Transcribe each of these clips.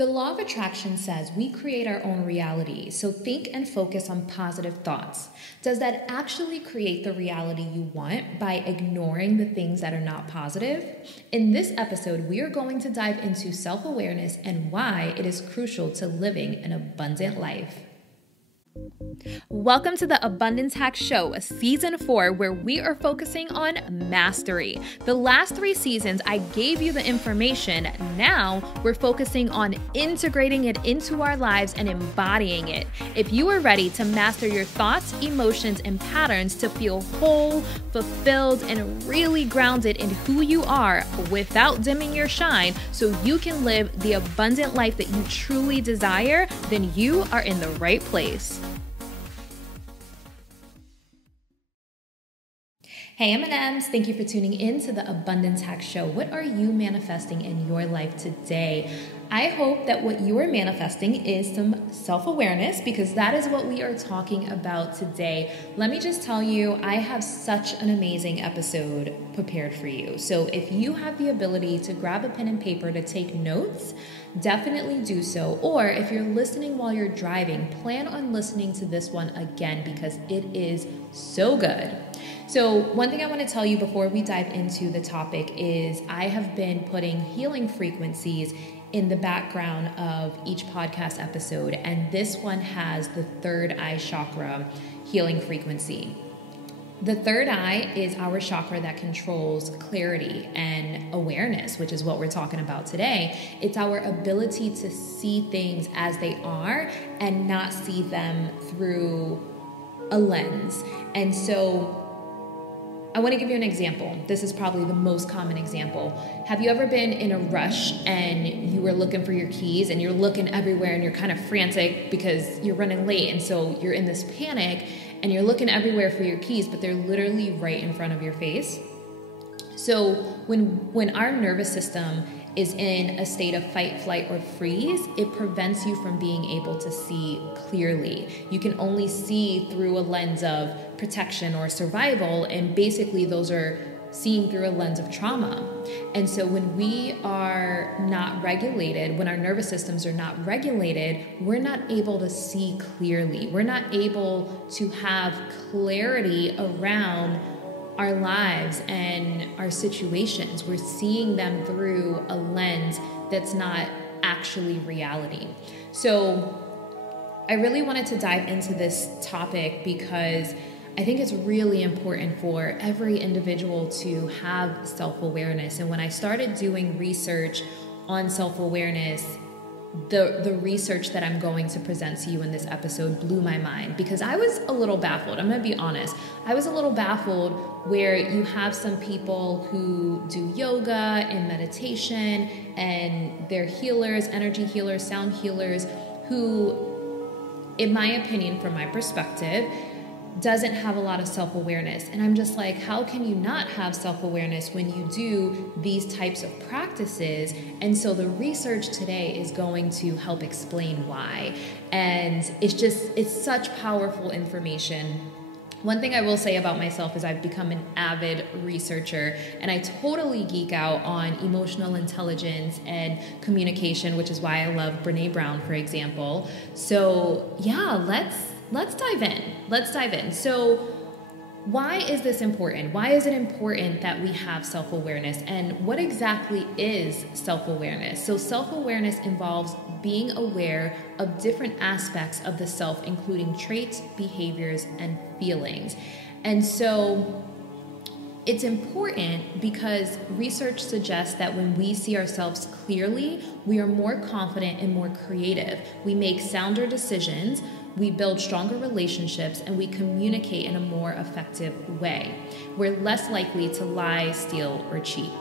The law of attraction says we create our own reality, so think and focus on positive thoughts. Does that actually create the reality you want by ignoring the things that are not positive? In this episode, we are going to dive into self-awareness and why it is crucial to living an abundant life. Welcome to the Abundance Hack Show, Season 4, where we are focusing on mastery. The last 3 seasons, I gave you the information. Now we're focusing on integrating it into our lives and embodying it. If you are ready to master your thoughts, emotions, and patterns to feel whole, fulfilled, and really grounded in who you are without dimming your shine so you can live the abundant life that you truly desire, then you are in the right place. Hey M&Ms, thank you for tuning in to the Abundance Hack Show. What are you manifesting in your life today? I hope that what you are manifesting is some self-awareness, because that is what we are talking about today. Let me just tell you, I have such an amazing episode prepared for you. So if you have the ability to grab a pen and paper to take notes, definitely do so. Or if you're listening while you're driving, plan on listening to this one again because it is so good. So one thing I want to tell you before we dive into the topic is I have been putting healing frequencies in the background of each podcast episode, and this one has the third eye chakra healing frequency. The third eye is our chakra that controls clarity and awareness, which is what we're talking about today. It's our ability to see things as they are and not see them through a lens. And so I want to give you an example. This is probably the most common example. Have you ever been in a rush and you were looking for your keys and you're looking everywhere and you're kind of frantic because you're running late, and so you're in this panic and you're looking everywhere for your keys, but they're literally right in front of your face? So when our nervous system is in a state of fight, flight, or freeze, it prevents you from being able to see clearly. You can only see through a lens of protection or survival, and basically those are seeing through a lens of trauma. And so when we are not regulated, when our nervous systems are not regulated, we're not able to see clearly. We're not able to have clarity around our lives and our situations. We're seeing them through a lens that's not actually reality. So I really wanted to dive into this topic because I think it's really important for every individual to have self-awareness. And when I started doing research on self-awareness, the research that I'm going to present to you in this episode blew my mind, because I was a little baffled. I'm going to be honest. I was a little baffled where you have some people who do yoga and meditation, and they're healers, energy healers, sound healers, who, in my opinion, from my perspective, doesn't have a lot of self-awareness. And I'm just like, how can you not have self-awareness when you do these types of practices? And so the research today is going to help explain why. And it's such powerful information. One thing I will say about myself is I've become an avid researcher, and I totally geek out on emotional intelligence and communication, which is why I love Brené Brown, for example. So yeah, let's dive in. Let's dive in. So why is this important? Why is it important that we have self-awareness? And what exactly is self-awareness? So self-awareness involves being aware of different aspects of the self, including traits, behaviors, and feelings. And so it's important because research suggests that when we see ourselves clearly, we are more confident and more creative. We make sounder decisions, we build stronger relationships, and we communicate in a more effective way. We're less likely to lie, steal, or cheat.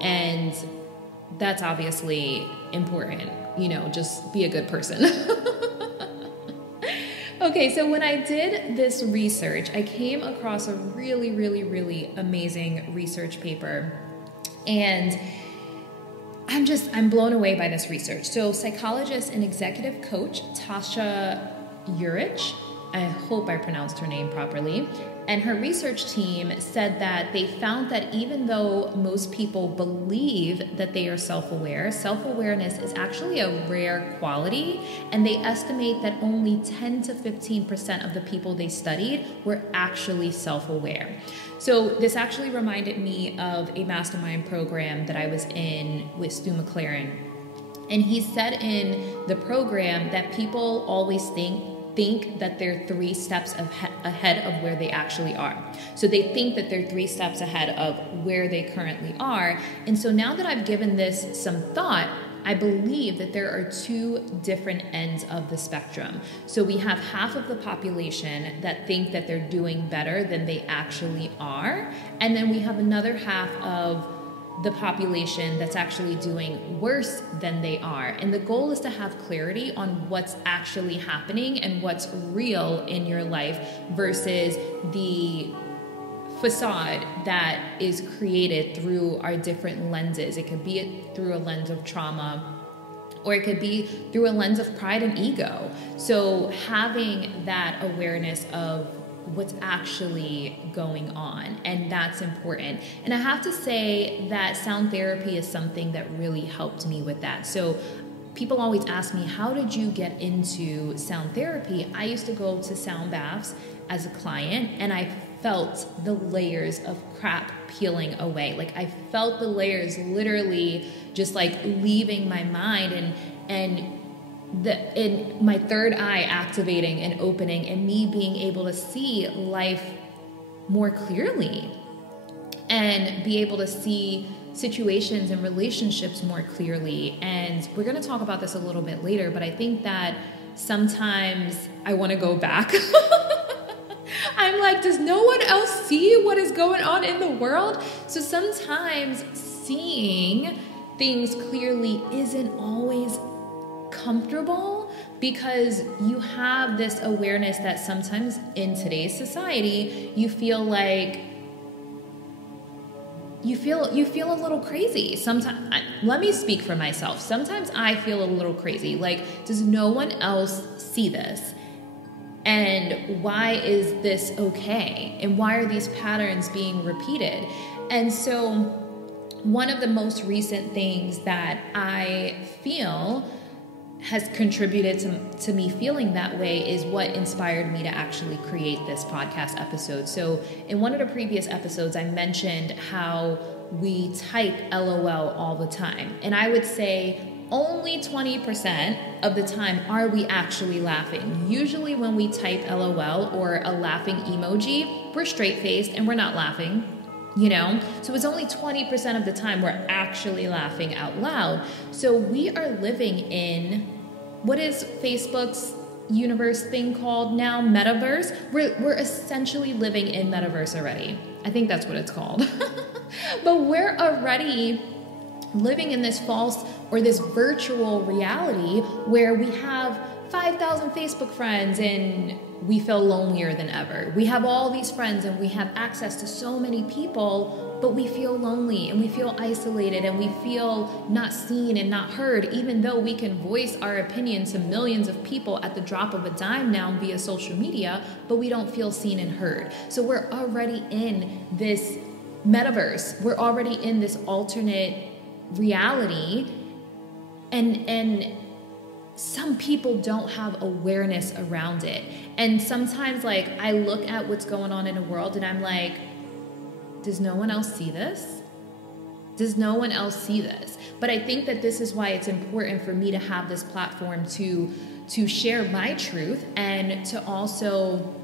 And that's obviously important. Just be a good person. Okay, so when I did this research, I came across a really, really, really amazing research paper. And I'm blown away by this research. So psychologist and executive coach Tasha Eurich, I hope I pronounced her name properly, And her research team said that they found that even though most people believe that they are self-aware, self-awareness is actually a rare quality, and they estimate that only 10 to 15% of the people they studied were actually self-aware. So this actually reminded me of a mastermind program that I was in with Stu McLaren. And he said in the program that people always think that they're 3 steps ahead of where they actually are. So they think that they're 3 steps ahead of where they currently are. And so now that I've given this some thought, I believe that there are 2 different ends of the spectrum. So we have half of the population that think that they're doing better than they actually are. And then we have another half of the population that's actually doing worse than they are. And the goal is to have clarity on what's actually happening and what's real in your life versus the facade that is created through our different lenses. It could be through a lens of trauma, or it could be through a lens of pride and ego. So having that awareness of what's actually going on, and that's important. And I have to say that sound therapy is something that really helped me with that. So people always ask me, how did you get into sound therapy? I used to go to sound baths as a client, and I felt the layers of crap peeling away. Like I felt the layers literally just like leaving my mind, and in my third eye activating and opening, and me being able to see life more clearly and be able to see situations and relationships more clearly. And we're going to talk about this a little bit later, but I think that sometimes I want to go back. I'm like, does no one else see what is going on in the world? So sometimes seeing things clearly isn't always comfortable, because you have this awareness that sometimes in today's society you feel like you feel a little crazy. Sometimes, let me speak for myself. Sometimes I feel a little crazy. Like, does no one else see this? And why is this okay? And why are these patterns being repeated? And so one of the most recent things that I feel has contributed to me feeling that way is what inspired me to actually create this podcast episode. So in one of the previous episodes, I mentioned how we type LOL all the time. And I would say only 20% of the time are we actually laughing. Usually when we type LOL or a laughing emoji, we're straight-faced and we're not laughing. You know, so it's only 20% of the time we're actually laughing out loud. So we are living in, what is Facebook's universe thing called now? Metaverse. We're essentially living in metaverse already. I think that's what it's called. But we're already living in this false or this virtual reality where we have 5,000 Facebook friends and we feel lonelier than ever. We have all these friends and we have access to so many people, but we feel lonely and we feel isolated and we feel not seen and not heard, even though we can voice our opinion to millions of people at the drop of a dime now via social media, but we don't feel seen and heard. So we're already in this metaverse. We're already in this alternate reality, and some people don't have awareness around it. And sometimes, like, I look at what's going on in the world and I'm like, does no one else see this? Does no one else see this? But I think that this is why it's important for me to have this platform to share my truth and to also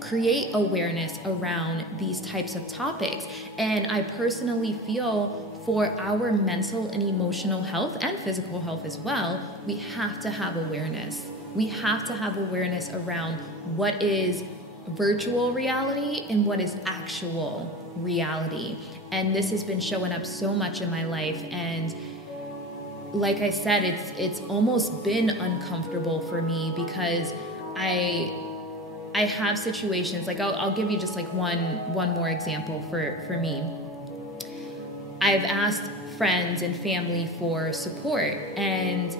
create awareness around these types of topics. And I personally feel for our mental and emotional health and physical health as well, we have to have awareness. We have to have awareness around what is virtual reality and what is actual reality. And this has been showing up so much in my life. And like I said, it's almost been uncomfortable for me because I have situations, like I'll give you just like one more example for me. I've asked friends and family for support, and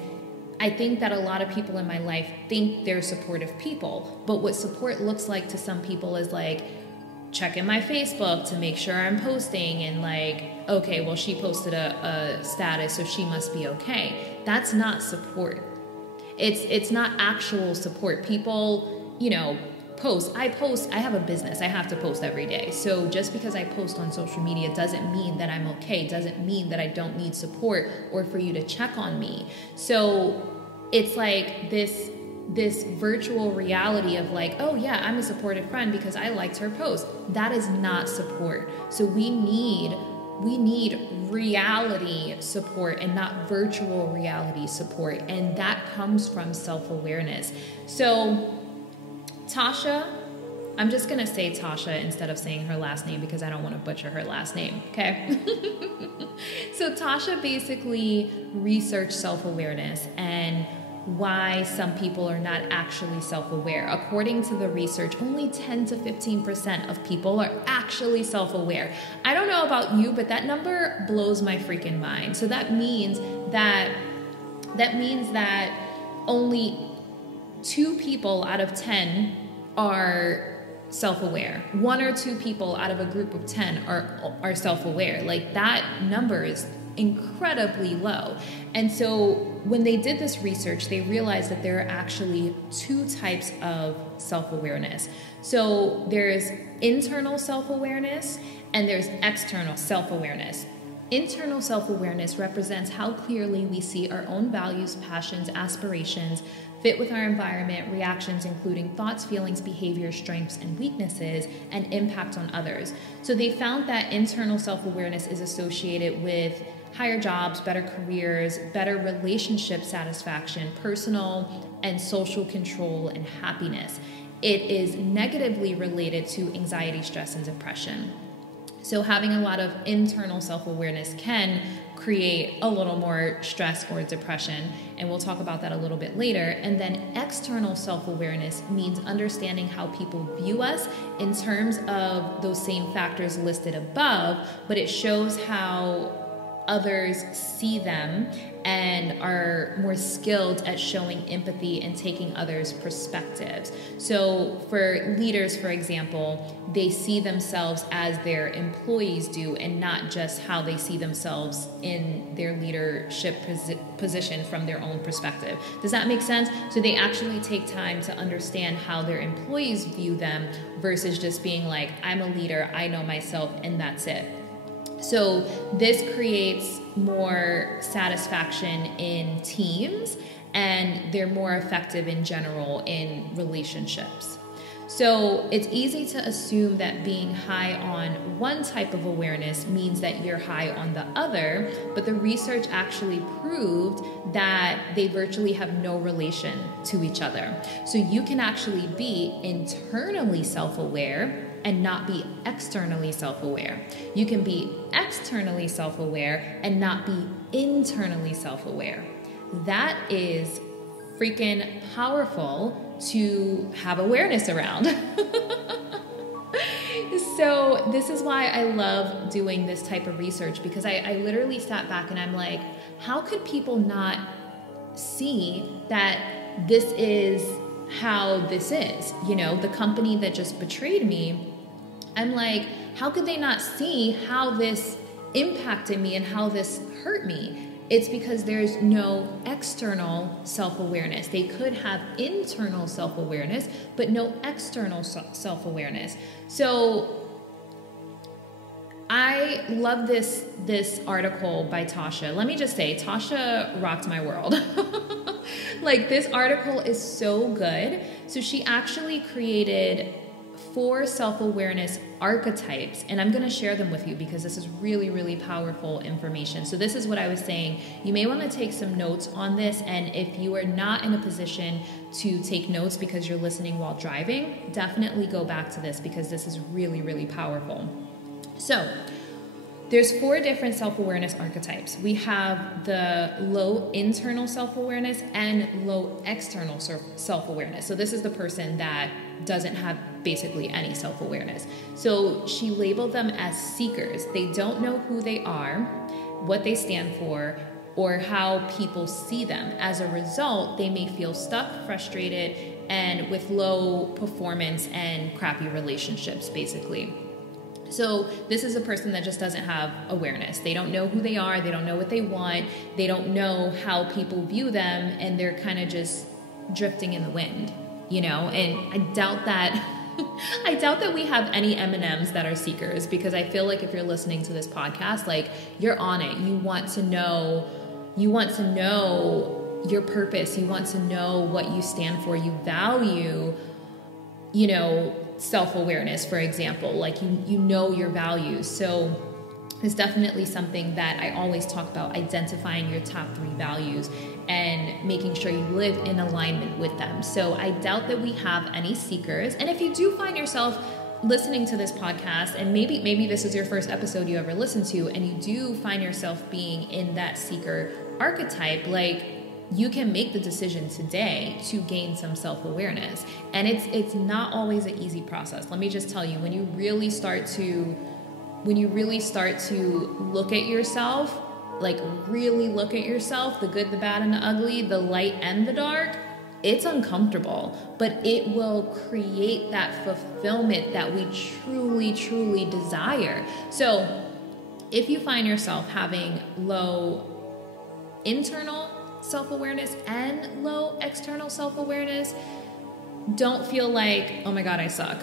I think that a lot of people in my life think they're supportive people, but what support looks like to some people is like checking my Facebook to make sure I'm posting and like, okay, well, she posted a status, so she must be okay. That's not support. It's not actual support. People, you know, post. I have a business. I have to post every day. So just because I post on social media doesn't mean that I'm okay. Doesn't mean that I don't need support or for you to check on me. So it's like this virtual reality of like, oh yeah, I'm a supportive friend because I liked her post. That is not support. So we need reality support and not virtual reality support. And that comes from self-awareness. So Tasha, I'm just going to say Tasha instead of saying her last name because I don't want to butcher her last name, okay? So Tasha basically researched self-awareness and why some people are not actually self-aware. According to the research, only 10 to 15% of people are actually self-aware. I don't know about you, but that number blows my freaking mind. So that means that only 2 people out of 10 are self-aware. 1 or 2 people out of a group of 10 are self-aware. Like, that number is incredibly low. And so when they did this research, they realized that there are actually 2 types of self-awareness. So there's internal self-awareness and there's external self-awareness. Internal self-awareness represents how clearly we see our own values, passions, aspirations, fit with our environment, reactions including thoughts, feelings, behaviors, strengths, and weaknesses, and impact on others. So they found that internal self-awareness is associated with higher jobs, better careers, better relationship satisfaction, personal and social control, and happiness. It is negatively related to anxiety, stress, and depression. So having a lot of internal self-awareness can create a little more stress or depression, and we'll talk about that a little bit later. And then external self-awareness means understanding how people view us in terms of those same factors listed above, but it shows how others see them and are more skilled at showing empathy and taking others' perspectives. So for leaders, for example, they see themselves as their employees do and not just how they see themselves in their leadership position from their own perspective. Does that make sense? So they actually take time to understand how their employees view them versus just being like, I'm a leader, I know myself, and that's it. So this creates more satisfaction in teams, and they're more effective in general in relationships. So it's easy to assume that being high on one type of awareness means that you're high on the other, but the research actually proved that they virtually have no relation to each other. So you can actually be internally self-aware and not be externally self-aware. You can be externally self-aware and not be internally self-aware. That is freaking powerful to have awareness around. So this is why I love doing this type of research, because I literally sat back and I'm like, how could people not see that this is how this is? You know, the company that just betrayed me, I'm like, how could they not see how this impacted me and how this hurt me? It's because there's no external self-awareness. They could have internal self-awareness, but no external self-awareness. So I love this article by Tasha. Let me just say, Tasha rocked my world. Like, this article is so good. So she actually created 4 self-awareness archetypes, and I'm going to share them with you because this is really, really powerful information. So this is what I was saying. You may want to take some notes on this, and if you are not in a position to take notes because you're listening while driving, definitely go back to this because this is really, really powerful. So there's 4 different self-awareness archetypes. We have the low internal self-awareness and low external self-awareness. So this is the person that doesn't have basically any self-awareness. So she labeled them as seekers. They don't know who they are, what they stand for, or how people see them. As a result, they may feel stuck, frustrated, and with low performance and crappy relationships, basically. So this is a person that just doesn't have awareness. They don't know who they are. They don't know what they want. They don't know how people view them, and they're kind of just drifting in the wind, you know? And I doubt that we have any M&Ms that are seekers, because I feel like if you're listening to this podcast, like, you're on it. You want to know your purpose. You want to know what you stand for. You value, you know, self-awareness, for example, like you know your values. So it's definitely something that I always talk about, identifying your top 3 values and making sure you live in alignment with them. So I doubt that we have any seekers. And if you do find yourself listening to this podcast, and maybe this is your first episode you ever listened to, and you do find yourself being in that seeker archetype, like, you can make the decision today to gain some self-awareness. And it's not always an easy process. Let me just tell you, when you really start to look at yourself, like really look at yourself, the good, the bad, and the ugly, the light and the dark, it's uncomfortable, but it will create that fulfillment that we truly, truly desire. So if you find yourself having low internal self-awareness and low external self-awareness, don't feel like, oh my God, I suck.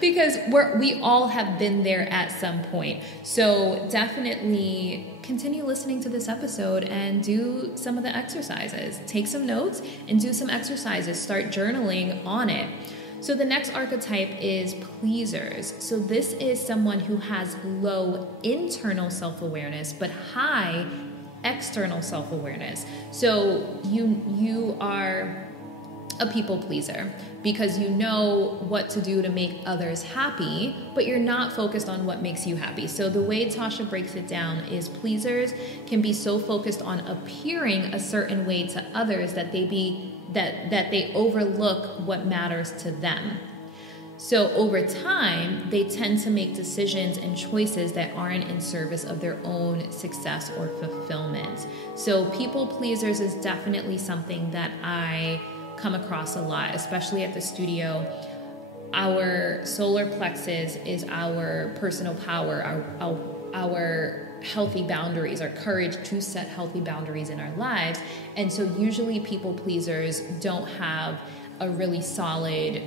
Because we all have been there at some point. So definitely continue listening to this episode and do some of the exercises. Take some notes and do some exercises. Start journaling on it. So the next archetype is pleasers. So this is someone who has low internal self-awareness, but high external self-awareness. So you are a people pleaser because you know what to do to make others happy, but you're not focused on what makes you happy. So the way Tasha breaks it down is pleasers can be so focused on appearing a certain way to others that they overlook what matters to them. So over time, they tend to make decisions and choices that aren't in service of their own success or fulfillment. So people pleasers is definitely something that I come across a lot, especially at the studio. Our solar plexus is our personal power, our healthy boundaries, our courage to set healthy boundaries in our lives. And so usually people pleasers don't have a really solid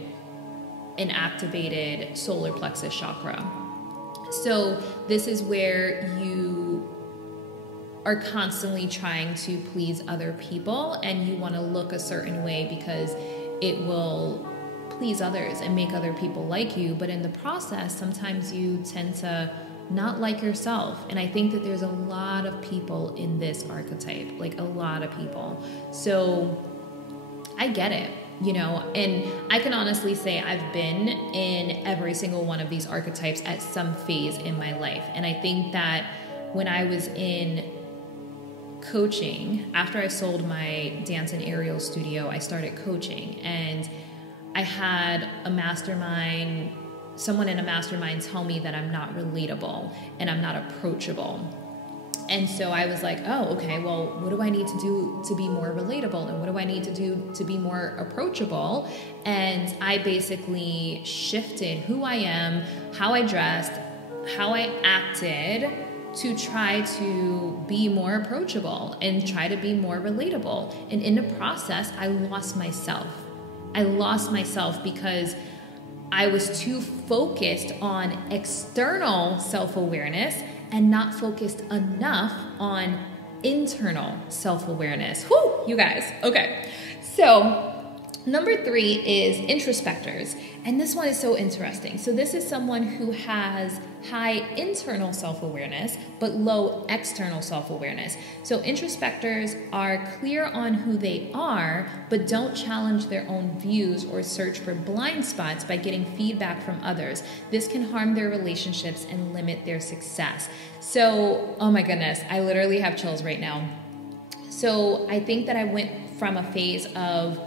and activated solar plexus chakra. So this is where you are constantly trying to please other people, and you want to look a certain way because it will please others and make other people like you. But in the process, sometimes you tend to not like yourself. And I think that there's a lot of people in this archetype, like a lot of people. So I get it, you know, and I can honestly say I've been in every single one of these archetypes at some phase in my life. And I think that when I was in coaching, after I sold my dance and aerial studio, I started coaching, and I had a mastermind, someone in a mastermind tell me that I'm not relatable and I'm not approachable. And so I was like, oh, okay, well, what do I need to do to be more relatable? And what do I need to do to be more approachable? And I basically shifted who I am, how I dressed, how I acted, to try to be more approachable and try to be more relatable. And in the process, I lost myself. I lost myself because I was too focused on external self-awareness and not focused enough on internal self-awareness. Whew, you guys. Okay. So number 3 is introspectors. And this one is so interesting. So this is someone who has high internal self-awareness, but low external self-awareness. So introspectors are clear on who they are, but don't challenge their own views or search for blind spots by getting feedback from others. This can harm their relationships and limit their success. So, oh my goodness, I literally have chills right now. So I think that I went from a phase of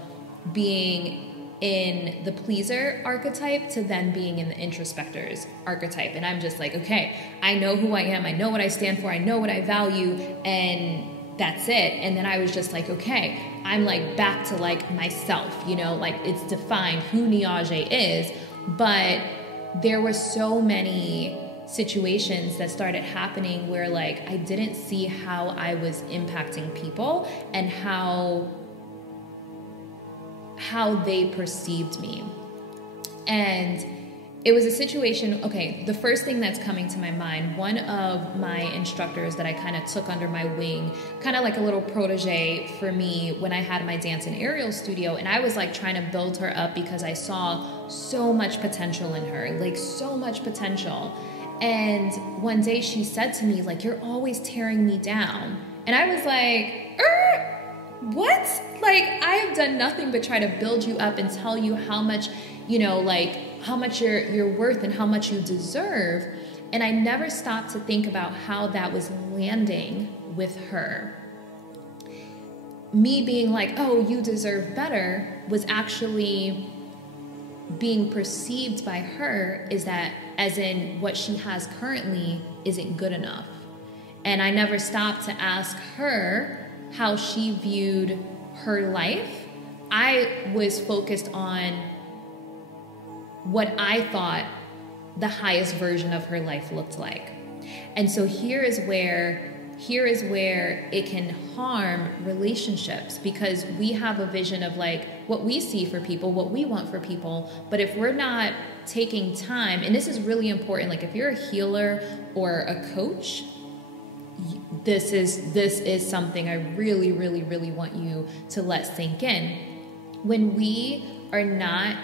being in the pleaser archetype to then being in the introspector's archetype. And I'm just like, okay, I know who I am. I know what I stand for. I know what I value. And that's it. And then I was just like, okay, I'm like back to like myself, you know, like it's defined who Niajae is. But there were so many situations that started happening where like I didn't see how I was impacting people and how they perceived me. And it was a situation, okay, the first thing that's coming to my mind, one of my instructors that I kind of took under my wing, kind of like a little protege for me when I had my dance and aerial studio, and I was like trying to build her up because I saw so much potential in her, like so much potential. And one day she said to me, like, you're always tearing me down. And I was like, what? Like, I have done nothing but try to build you up and tell you how much, you know, like how much you're worth and how much you deserve. And I never stopped to think about how that was landing with her. Me being like, oh, you deserve better, was actually being perceived by her is that as in what she has currently isn't good enough. And I never stopped to ask her how she viewed her life. I was focused on what I thought the highest version of her life looked like. And so here is where it can harm relationships, because we have a vision of like what we see for people, what we want for people. But if we're not taking time, and this is really important, like if you're a healer or a coach, this is something I really, really, really want you to let sink in. When we are not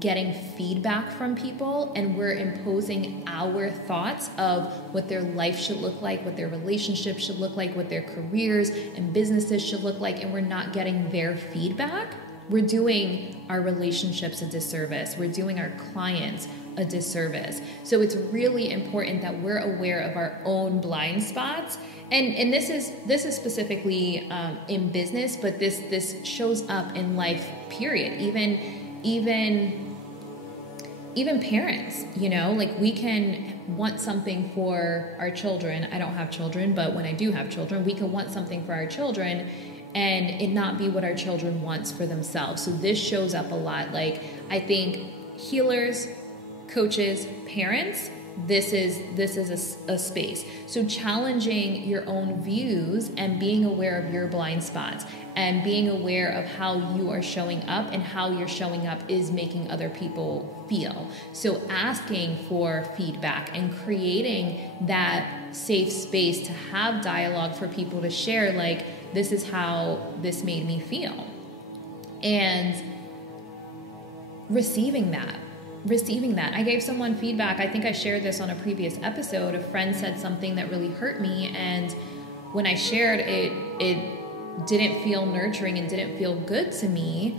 getting feedback from people and we're imposing our thoughts of what their life should look like, what their relationships should look like, what their careers and businesses should look like, and we're not getting their feedback, we're doing our relationships a disservice. We're doing our clients a disservice. So it's really important that we're aware of our own blind spots. And this is specifically in business, but this shows up in life, period. Even parents, you know, like we can want something for our children. I don't have children, but when I do have children, we can want something for our children and it not be what our children wants for themselves. So this shows up a lot. Like I think healers, coaches, parents, this is a space. So challenging your own views and being aware of your blind spots and being aware of how you are showing up and how you're showing up is making other people feel. So asking for feedback and creating that safe space to have dialogue for people to share, like, this is how this made me feel. And receiving that. I gave someone feedback. I think I shared this on a previous episode. A friend said something that really hurt me, and when I shared it, it didn't feel nurturing and didn't feel good to me.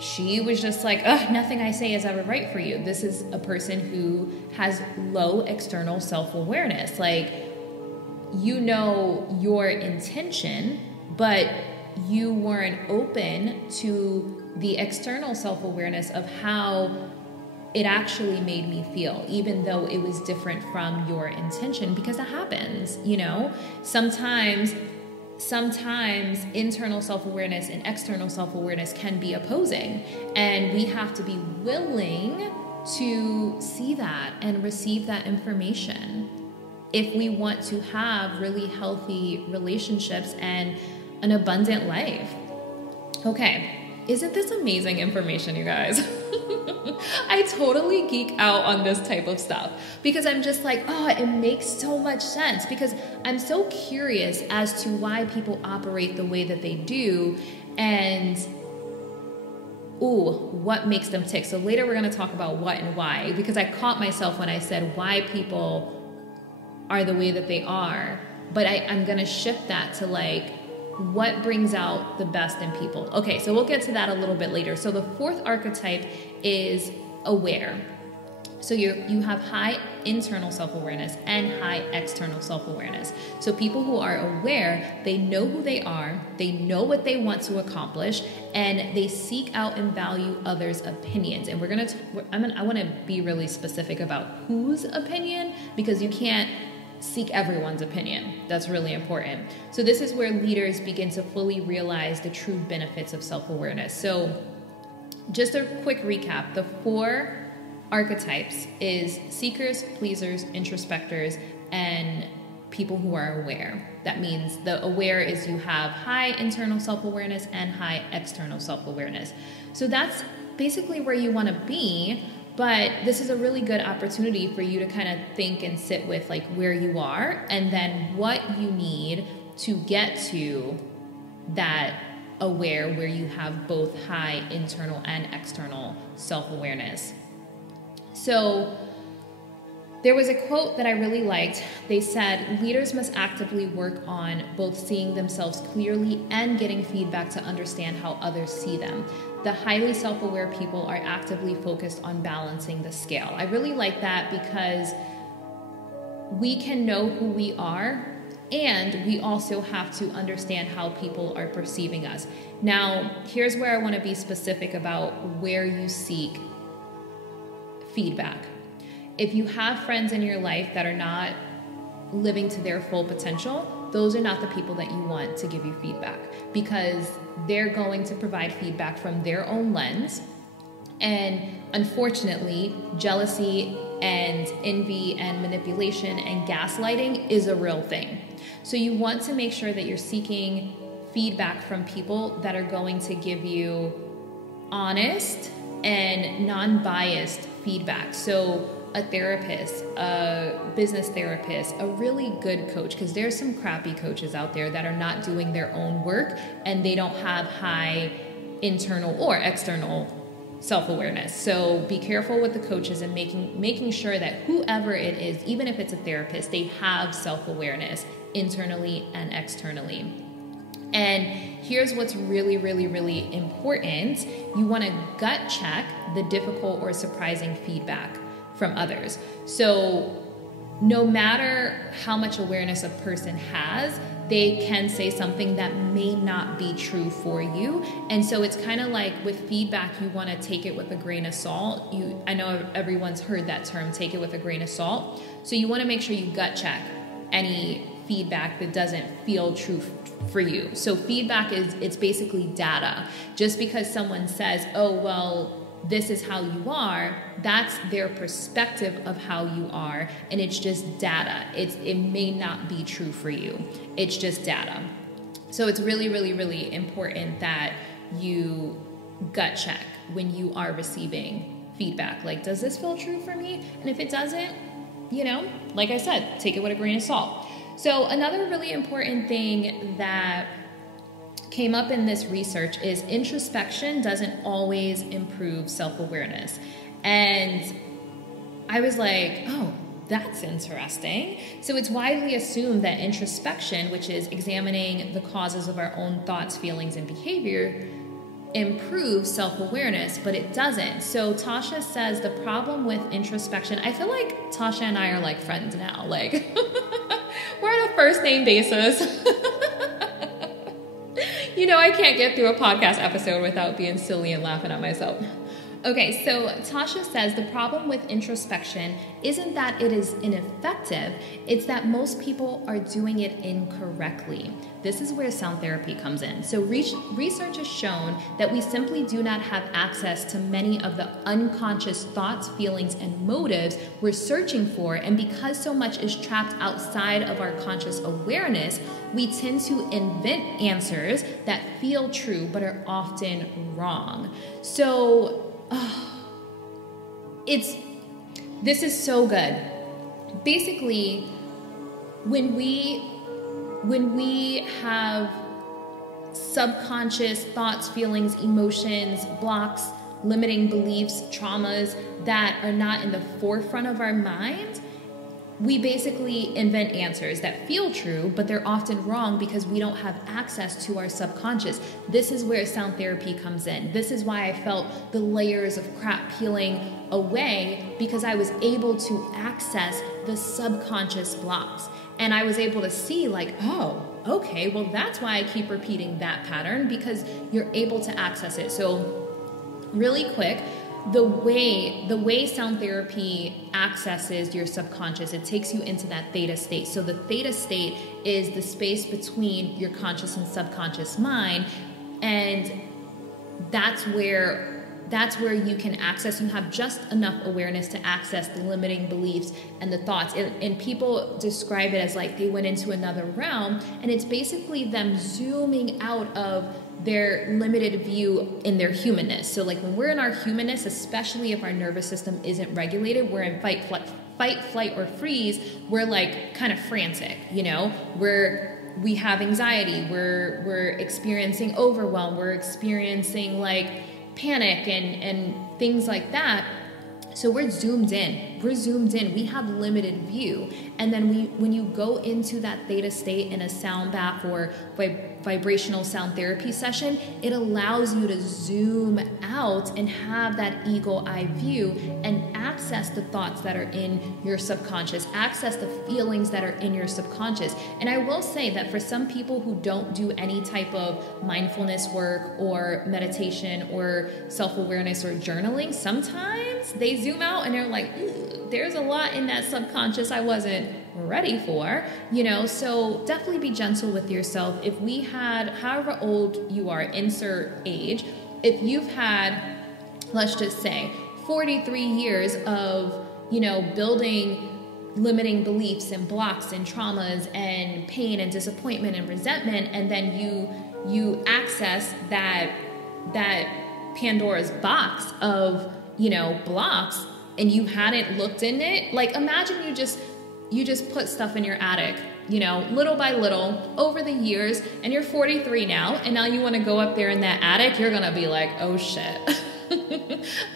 She was just like, ugh, nothing I say is ever right for you. This is a person who has low external self-awareness. Like, you know your intention, but you weren't open to the external self-awareness of how it actually made me feel, even though it was different from your intention, because that happens, you know? Sometimes internal self-awareness and external self-awareness can be opposing, and we have to be willing to see that and receive that information if we want to have really healthy relationships and an abundant life. Okay, isn't this amazing information, you guys? I totally geek out on this type of stuff because I'm just like, oh, it makes so much sense, because I'm so curious as to why people operate the way that they do and what makes them tick. So later we're going to talk about what and why, because I caught myself when I said why people are the way that they are, but I'm going to shift that to like, what brings out the best in people. Okay, so we'll get to that a little bit later. So the fourth archetype is aware. So you have high internal self-awareness and high external self-awareness. So people who are aware, they know who they are, they know what they want to accomplish, and they seek out and value others' opinions. And I want to be really specific about whose opinion, because you can't seek everyone's opinion. That's really important. So this is where leaders begin to fully realize the true benefits of self-awareness. So just a quick recap, the 4 archetypes is seekers, pleasers, introspectors, and people who are aware. That means the aware is you have high internal self-awareness and high external self-awareness. So that's basically where you want to be, but this is a really good opportunity for you to kind of think and sit with like where you are and then what you need to get to that aware where you have both high internal and external self-awareness. So there was a quote that I really liked. They said, leaders must actively work on both seeing themselves clearly and getting feedback to understand how others see them. The highly self-aware people are actively focused on balancing the scale. I really like that because we can know who we are, and we also have to understand how people are perceiving us. Now, here's where I want to be specific about where you seek feedback. If you have friends in your life that are not living to their full potential, those are not the people that you want to give you feedback, because they're going to provide feedback from their own lens. And unfortunately, jealousy and envy and manipulation and gaslighting is a real thing. So you want to make sure that you're seeking feedback from people that are going to give you honest and non-biased feedback. So a therapist, a business therapist, a really good coach, because there's some crappy coaches out there that are not doing their own work and they don't have high internal or external self-awareness. So be careful with the coaches and making sure that whoever it is, even if it's a therapist, they have self-awareness internally and externally. And here's what's really, really, really important. You want to gut check the difficult or surprising feedback from others. So no matter how much awareness a person has, they can say something that may not be true for you. And so it's kind of like with feedback, you want to take it with a grain of salt. I know everyone's heard that term, take it with a grain of salt. So you want to make sure you gut check any feedback that doesn't feel true for you. So feedback it's basically data. Just because someone says, oh, well, this is how you are, that's their perspective of how you are, and it's just data. It may not be true for you. It's just data. So it's really, really, really important that you gut check when you are receiving feedback. Like, does this feel true for me? And if it doesn't, like I said, take it with a grain of salt. So another really important thing that came up in this research is introspection doesn't always improve self-awareness. And I was like, oh, that's interesting. So it's widely assumed that introspection, which is examining the causes of our own thoughts, feelings, and behavior, improves self-awareness, but it doesn't. So Tasha says the problem with introspection, I feel like Tasha and I are like friends now. Like we're on a first name basis. I can't get through a podcast episode without being silly and laughing at myself. Okay, so Tasha says the problem with introspection isn't that it is ineffective, it's that most people are doing it incorrectly. This is where sound therapy comes in. So research has shown that we simply do not have access to many of the unconscious thoughts, feelings, and motives we're searching for, and because so much is trapped outside of our conscious awareness, we tend to invent answers that feel true but are often wrong. So this is so good. Basically, when we have subconscious thoughts, feelings, emotions, blocks, limiting beliefs, traumas that are not in the forefront of our mind, we basically invent answers that feel true, but they're often wrong because we don't have access to our subconscious. This is where sound therapy comes in. This is why I felt the layers of crap peeling away, because I was able to access the subconscious blocks. And I was able to see like, oh, okay, well, that's why I keep repeating that pattern, because you're able to access it. So really quick, the way sound therapy accesses your subconscious, it takes you into that theta state. So the theta state is the space between your conscious and subconscious mind, and that's where you can access, you have just enough awareness to access the limiting beliefs and the thoughts. And people describe it as like they went into another realm, and it's basically them zooming out of their limited view in their humanness. So like when we're in our humanness, especially if our nervous system isn't regulated, we're in fight, flight, or freeze. We're like kind of frantic, you know, we have anxiety, we're experiencing overwhelm, we're experiencing like panic and things like that. So we're zoomed in, we have limited view. And then when you go into that theta state in a sound bath or vibrational sound therapy session, it allows you to zoom out and have that eagle eye view and access the thoughts that are in your subconscious, access the feelings that are in your subconscious. And I will say that for some people who don't do any type of mindfulness work or meditation or self-awareness or journaling, sometimes they zoom out and they're like, there's a lot in that subconscious I wasn't ready for, you know. So definitely be gentle with yourself. If we had, however old you are, insert age, if you've had, let's just say 43 years of, you know, building limiting beliefs and blocks and traumas and pain and disappointment and resentment, and then you access that Pandora's box of, you know, blocks, and you hadn't looked in it. Like imagine you just put stuff in your attic, you know, little by little over the years, and you're 43 now, and now you want to go up there in that attic, you're gonna be like, oh shit,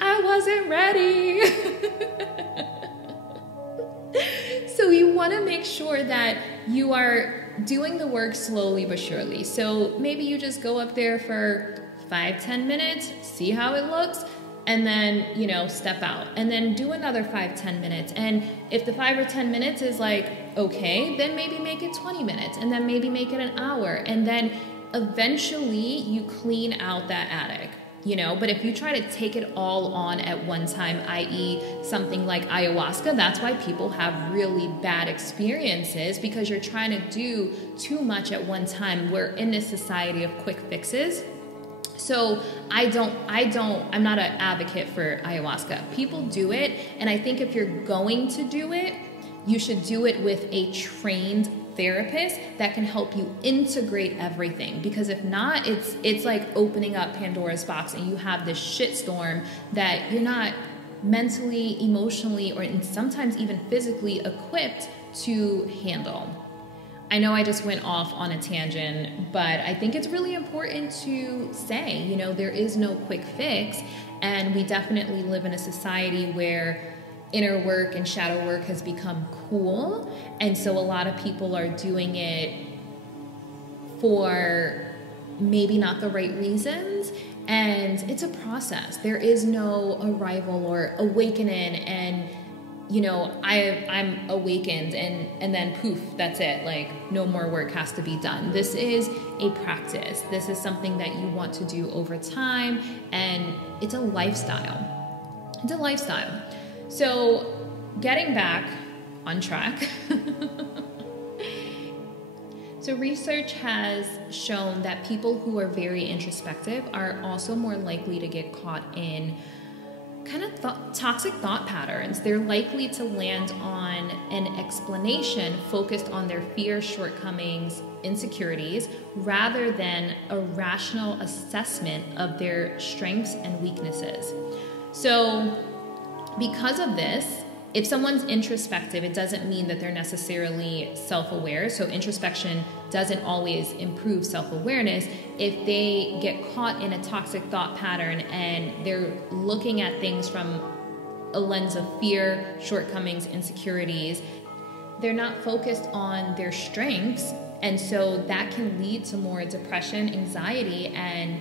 I wasn't ready. So you want to make sure that you are doing the work slowly but surely. So maybe you just go up there for 5-10 minutes, see how it looks, and then, you know, step out, and then do another 5-10 minutes. And if the 5 or 10 minutes is like, okay, then maybe make it 20 minutes, and then maybe make it an hour. And then eventually you clean out that attic, you know. But if you try to take it all on at one time, i.e. something like ayahuasca, that's why people have really bad experiences, because you're trying to do too much at one time. We're in this society of quick fixes. So I'm not an advocate for ayahuasca. People do it, and I think if you're going to do it, you should do it with a trained therapist that can help you integrate everything. Because if not, it's like opening up Pandora's box, and you have this shitstorm that you're not mentally, emotionally, or sometimes even physically equipped to handle. I know I just went off on a tangent, but I think it's really important to say, you know, there is no quick fix, and we definitely live in a society where inner work and shadow work has become cool, and so a lot of people are doing it for maybe not the right reasons, and it's a process. There is no arrival or awakening and, you know, I'm awakened and then poof, that's it. Like no more work has to be done. This is a practice. This is something that you want to do over time, and it's a lifestyle. It's a lifestyle. So getting back on track. So research has shown that people who are very introspective are also more likely to get caught in kind of toxic thought patterns. They're likely to land on an explanation focused on their fears, shortcomings, insecurities, rather than a rational assessment of their strengths and weaknesses. So because of this, if someone's introspective, it doesn't mean that they're necessarily self-aware. So introspection doesn't always improve self-awareness. If they get caught in a toxic thought pattern and they're looking at things from a lens of fear, shortcomings, insecurities, they're not focused on their strengths. And so that can lead to more depression, anxiety, and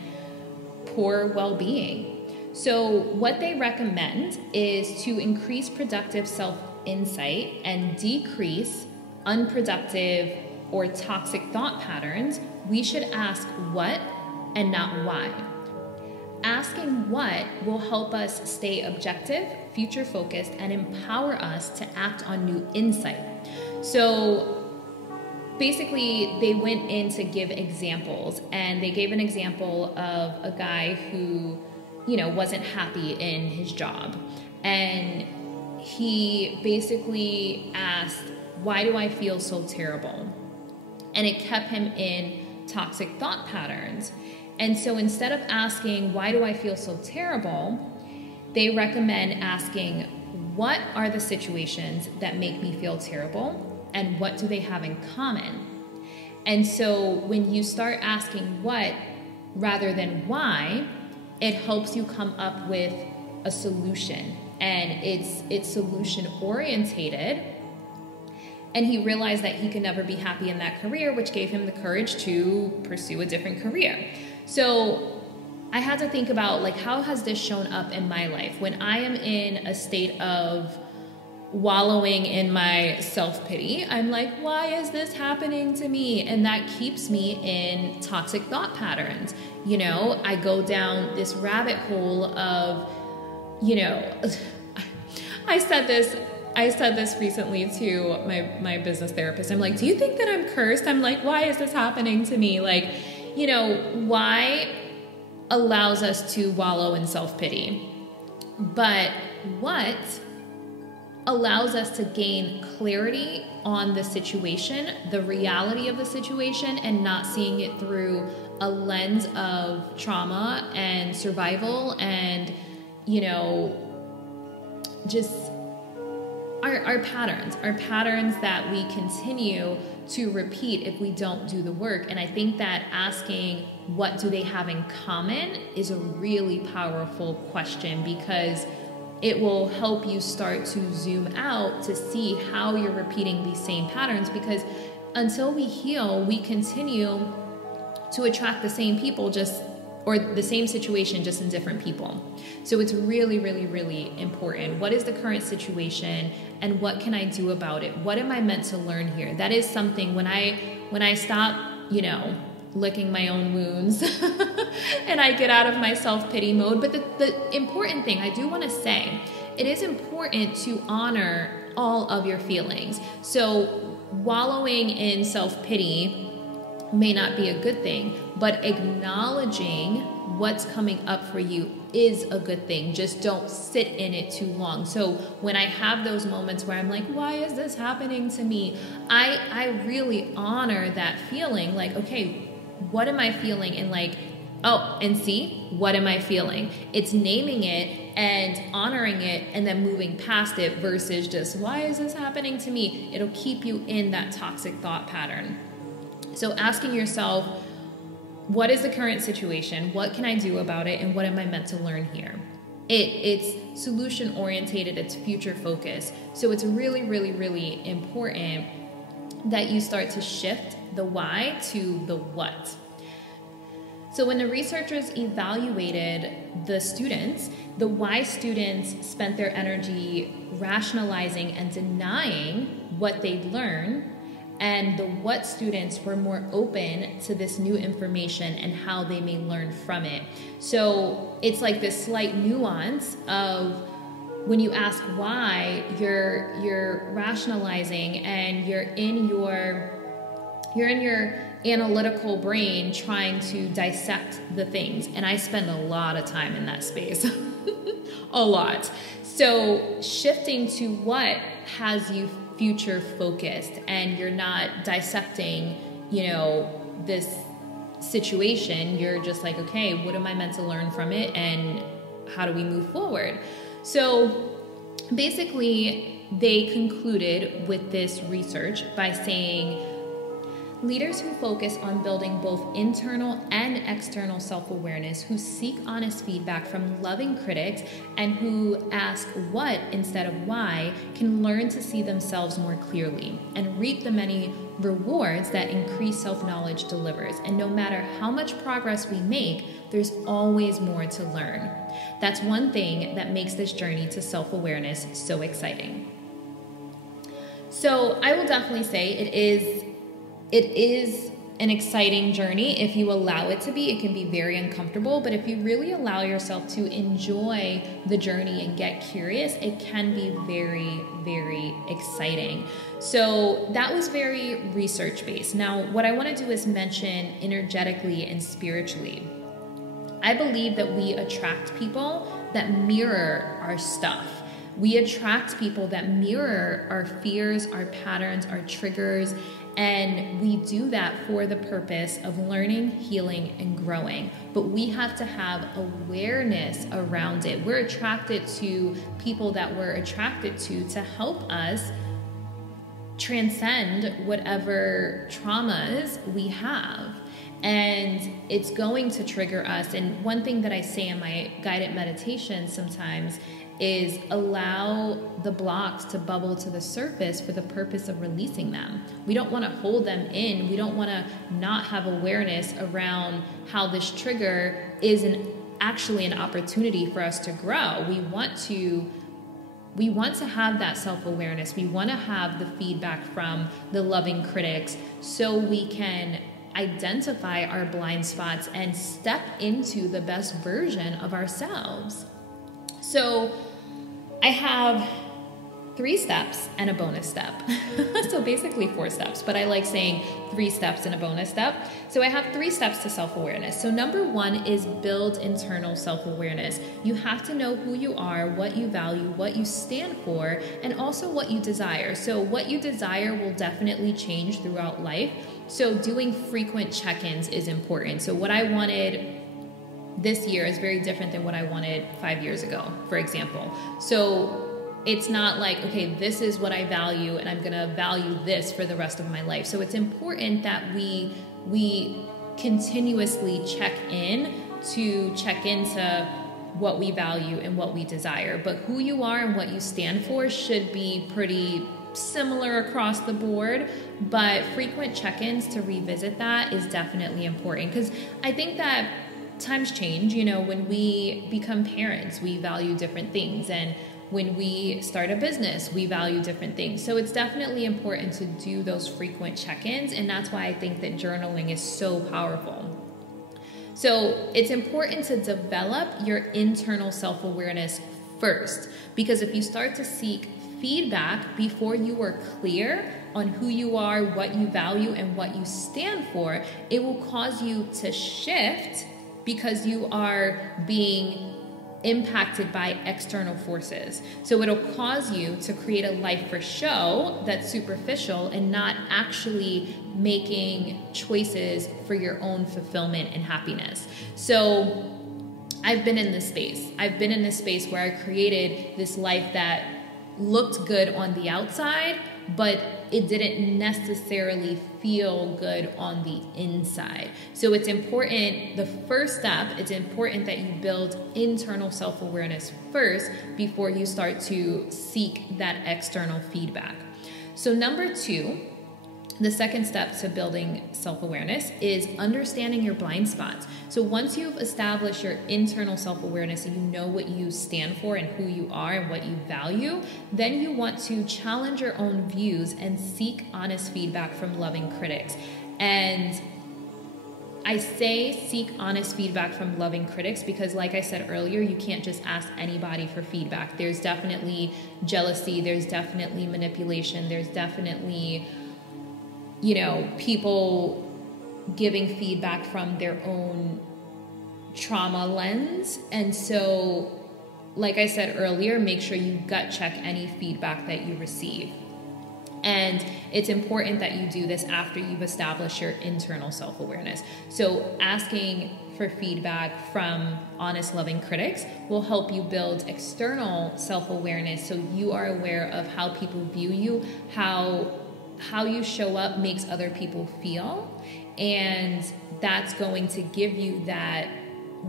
poor well-being. So what they recommend is to increase productive self-insight and decrease unproductive or toxic thought patterns. We should ask what and not why. Asking what will help us stay objective, future focused, and empower us to act on new insight. So basically, they went in to give examples, and they gave an example of a guy who, wasn't happy in his job. And he basically asked, why do I feel so terrible? And it kept him in toxic thought patterns. And so instead of asking, why do I feel so terrible? They recommend asking, what are the situations that make me feel terrible? And what do they have in common? And so when you start asking what rather than why, it helps you come up with a solution. And it's solution orientated. And he realized that he could never be happy in that career, which gave him the courage to pursue a different career. So I had to think about, how has this shown up in my life? When I am in a state of wallowing in my self-pity, I'm like, why is this happening to me? And that keeps me in toxic thought patterns. I go down this rabbit hole of, I said this recently to my business therapist. I'm like, do you think that I'm cursed? I'm like, why is this happening to me? Why allows us to wallow in self-pity? But what allows us to gain clarity on the situation, the reality of the situation, and not seeing it through a lens of trauma and survival and, just our patterns that we continue to repeat if we don't do the work. And I think that asking what do they have in common is a really powerful question, because it will help you start to zoom out to see how you're repeating these same patterns, because until we heal, we continue to attract the same people or the same situation, just in different people. So it's really, really, really important. What is the current situation and what can I do about it? What am I meant to learn here? That is something when I stop, licking my own wounds and I get out of my self-pity mode. But the important thing I do want to say, it is important to honor all of your feelings. So wallowing in self-pity may not be a good thing, but acknowledging what's coming up for you is a good thing. Just don't sit in it too long. So when I have those moments where I'm like, why is this happening to me? I really honor that feeling. Okay, what am I feeling? And what am I feeling? It's naming it and honoring it and then moving past it versus just, why is this happening to me? It'll keep you in that toxic thought pattern. So asking yourself, what is the current situation? What can I do about it? And what am I meant to learn here? It's solution orientated. It's future focused. So it's really, really, really important that you start to shift the why to the what. So when the researchers evaluated the students, the why students spent their energy rationalizing and denying what they'd learned, and the what students were more open to this new information and how they may learn from it. So it's like this slight nuance of when you ask why, you're rationalizing and you're in your analytical brain trying to dissect the things. And I spend a lot of time in that space. A lot. So shifting to what has you future focused and you're not dissecting, this situation. You're just like, okay, what am I meant to learn from it and how do we move forward? So basically they concluded with this research by saying Leaders who focus on building both internal and external self-awareness, who seek honest feedback from loving critics, and who ask what instead of why, can learn to see themselves more clearly and reap the many rewards that increased self-knowledge delivers. And no matter how much progress we make, there's always more to learn. That's one thing that makes this journey to self-awareness so exciting. So I will definitely say it is an exciting journey if you allow it to be. It can be very uncomfortable, but if you really allow yourself to enjoy the journey and get curious, it can be very, very exciting. So that was very research-based. Now, what I want to do is mention energetically and spiritually. I believe that we attract people that mirror our stuff. We attract people that mirror our fears, our patterns, our triggers, and we do that for the purpose of learning, healing, and growing. But we have to have awareness around it. We're attracted to people that we're attracted to help us transcend whatever traumas we have. And it's going to trigger us. And one thing that I say in my guided meditation sometimes is allow the blocks to bubble to the surface for the purpose of releasing them. We don't want to hold them in. We don't want to not have awareness around how this trigger is actually an opportunity for us to grow. We want to have that self-awareness. We want to have the feedback from the loving critics so we can identify our blind spots and step into the best version of ourselves. So I have 3 steps and a bonus step. So basically 4 steps, but I like saying 3 steps and a bonus step. So I have 3 steps to self-awareness. So number 1 is build internal self-awareness. You have to know who you are, what you value, what you stand for, and also what you desire. So what you desire will definitely change throughout life. So doing frequent check-ins is important. So what I wanted this year is very different than what I wanted 5 years ago, for example. So it's not like, okay, this is what I value and I'm going to value this for the rest of my life. So it's important that we continuously check into what we value and what we desire. But who you are and what you stand for should be pretty similar across the board, but frequent check-ins to revisit that is definitely important, because I think that times change. When we become parents, we value different things, and when we start a business, we value different things. So it's definitely important to do those frequent check-ins, and that's why I think that journaling is so powerful. So it's important to develop your internal self-awareness first, because if you start to seek feedback before you are clear on who you are, what you value, and what you stand for, it will cause you to shift because you are being impacted by external forces. So it'll cause you to create a life for show that's superficial and not actually making choices for your own fulfillment and happiness. So I've been in this space where I created this life that looked good on the outside, but it didn't necessarily feel good on the inside. So it's important, the first step, it's important that you build internal self-awareness first before you start to seek that external feedback. So number 2, the second step to building self-awareness is understanding your blind spots. So once you've established your internal self-awareness and you know what you stand for and who you are and what you value, then you want to challenge your own views and seek honest feedback from loving critics. And I say seek honest feedback from loving critics because, like I said earlier, you can't just ask anybody for feedback. There's definitely jealousy, there's definitely manipulation, there's definitely people giving feedback from their own trauma lens. And so, like I said earlier, make sure you gut check any feedback that you receive. And it's important that you do this after you've established your internal self-awareness. So asking for feedback from honest, loving critics will help you build external self-awareness so you are aware of how people view you, how how you show up makes other people feel, and that's going to give you that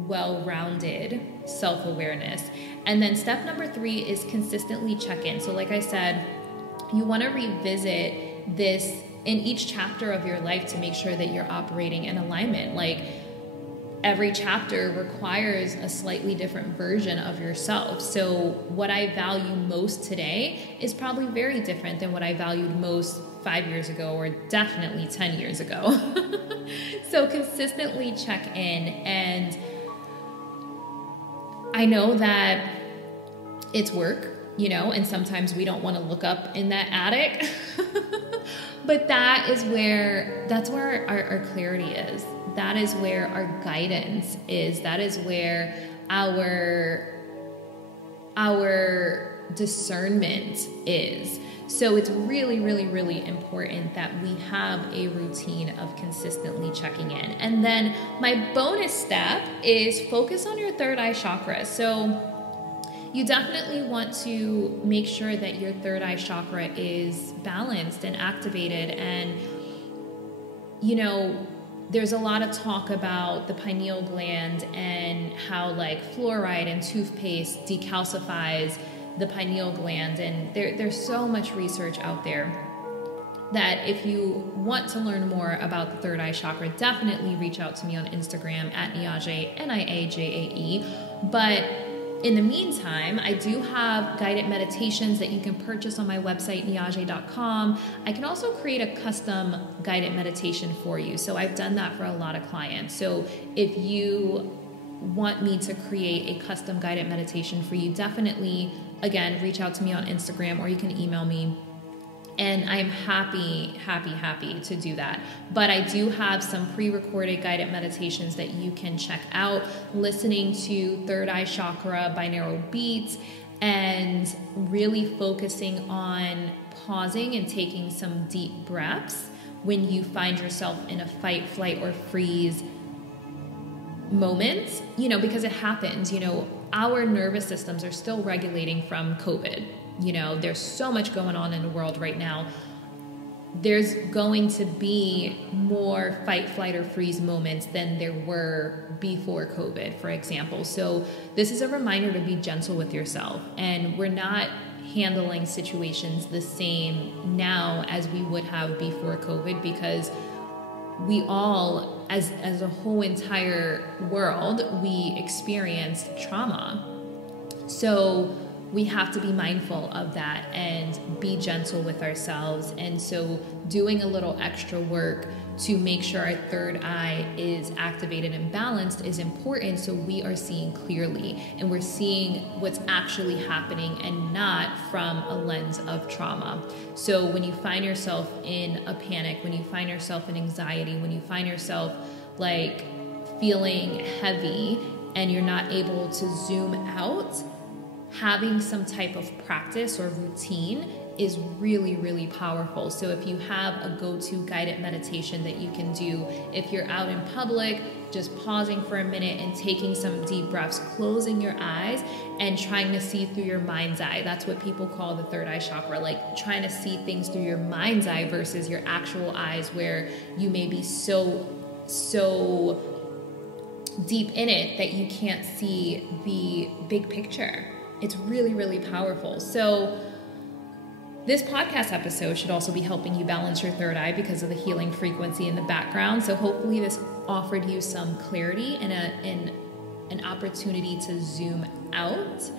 well-rounded self-awareness. And then step number 3 is consistently check in. So like I said, you want to revisit this in each chapter of your life to make sure that you're operating in alignment. Like, every chapter requires a slightly different version of yourself. So what I value most today is probably very different than what I valued most 5 years ago, or definitely 10 years ago. So consistently check in. And I know that it's work, and sometimes we don't want to look up in that attic. But that's where our clarity is. That is where our guidance is. That is where our discernment is. So it's really, really, really important that we have a routine of consistently checking in. And then my bonus step is focus on your third eye chakra. So you definitely want to make sure that your third eye chakra is balanced and activated. And, there's a lot of talk about the pineal gland and how fluoride and toothpaste decalcifies the pineal gland. And there's so much research out there that if you want to learn more about the third eye chakra, definitely reach out to me on Instagram at Niajae, Niajae. But in the meantime, I do have guided meditations that you can purchase on my website, Niajae.com. I can also create a custom guided meditation for you. So I've done that for a lot of clients. So if you want me to create a custom guided meditation for you, definitely, again, reach out to me on Instagram, or you can email me. And I'm happy to do that. But I do have some pre-recorded guided meditations that you can check out, listening to Third Eye Chakra binaural beats and really focusing on pausing and taking some deep breaths when you find yourself in a fight, flight, or freeze moment, because it happens. Our nervous systems are still regulating from COVID. There's so much going on in the world right now. There's going to be more fight, flight, or freeze moments than there were before COVID, for example. So this is a reminder to be gentle with yourself. And we're not handling situations the same now as we would have before COVID, because we all, as a whole entire world, we experienced trauma. So we have to be mindful of that and be gentle with ourselves. And so doing a little extra work to make sure our third eye is activated and balanced is important, so we are seeing clearly and we're seeing what's actually happening and not from a lens of trauma. So when you find yourself in a panic, when you find yourself in anxiety, when you find yourself feeling heavy and you're not able to zoom out, having some type of practice or routine is really, really powerful. So if you have a go-to guided meditation that you can do, if you're out in public, just pausing for a minute and taking some deep breaths, closing your eyes and trying to see through your mind's eye. That's what people call the third eye chakra, trying to see things through your mind's eye versus your actual eyes, where you may be so deep in it that you can't see the big picture. It's really, really powerful. So this podcast episode should also be helping you balance your third eye because of the healing frequency in the background. So hopefully this offered you some clarity and an opportunity to zoom out.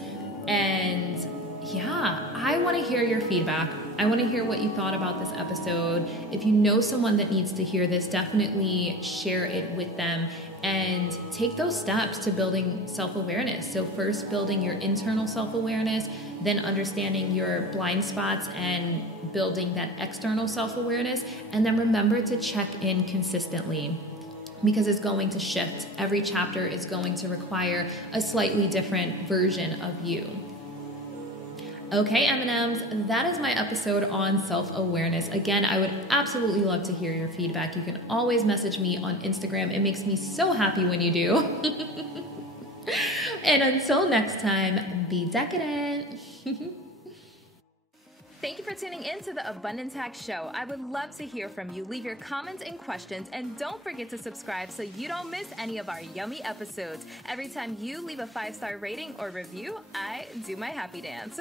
And yeah, I want to hear your feedback. I want to hear what you thought about this episode. If you know someone that needs to hear this, definitely share it with them and take those steps to building self-awareness. So first, building your internal self-awareness, then understanding your blind spots and building that external self-awareness. And then remember to check in consistently, because it's going to shift. Every chapter is going to require a slightly different version of you. Okay, M&Ms, that is my episode on self-awareness. Again, I would absolutely love to hear your feedback. You can always message me on Instagram. It makes me so happy when you do. And until next time, be decadent. Thank you for tuning in to the Abundance Hack Show. I would love to hear from you. Leave your comments and questions, and don't forget to subscribe so you don't miss any of our yummy episodes. Every time you leave a 5-star rating or review, I do my happy dance.